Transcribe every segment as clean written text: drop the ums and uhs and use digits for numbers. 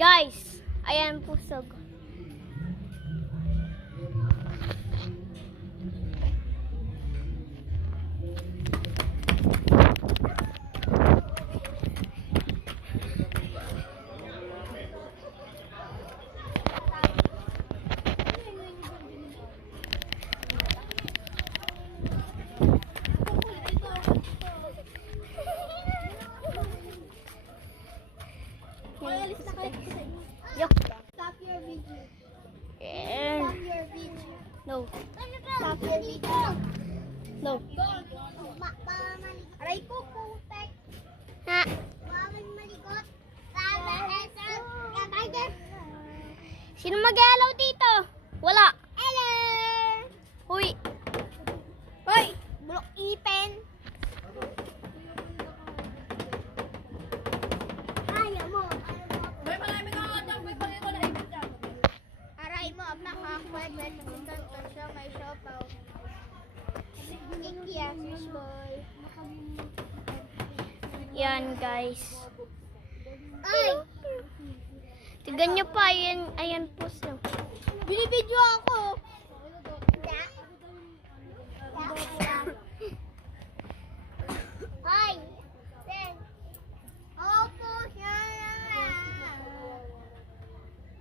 Guys, ayan pusog. Yok. Stop your video. Eh, Stop your video. no. Stop your video. No. Aray ko, putek. Ha. Bawal malikot. Tiger. Sino mag-hello dito? Wala. Hello. Huy. Hoy, bulok ipin. Ayaw mo. Aray mo, nakakwag. Siya may siopaw. Ikiya, fish boy. Yan guys. Ay! Tignan nyo pa. Ayan pusog. Binibidyo ako. Hi. Sen. Opo, siya lang.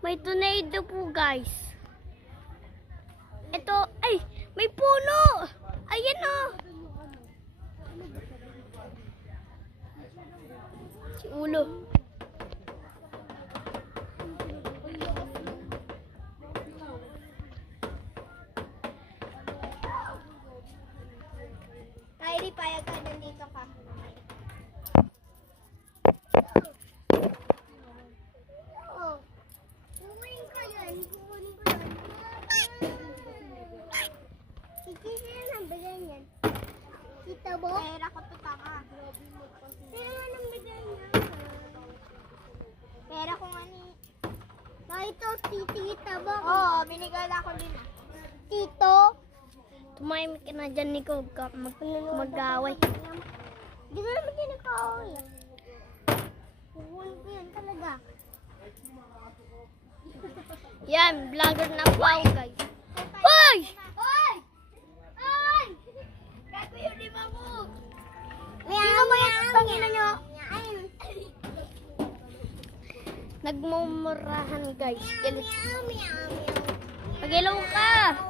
May tornado po guys. Ito. Ay! May puno! Ayan o. Si ulo. Kyrie, payag ka, nandito ka. Oo. Kukunin ko yan. Kukunin ko yan. Sige, sino nang bigyan yan? Tita Bo? Pera ko to tanga. Sino nang bigyan yan? Pera ko nga ni... ito, Tita Bo. Oo, binigay ako din ah. Tito? Tumahimik ka na dyan, Nico. Mag-away. Hindi ko naman din nakaway. Kukunin ko yan talaga. Yan, vlogger na po ako guys. Hoy! Hoy! Hoy! Gago yung lima mo! Sino mo yan? Pangino nyo? Nagmumurahan guys. Galit. Meow, meow, meow. Pag-hello ka!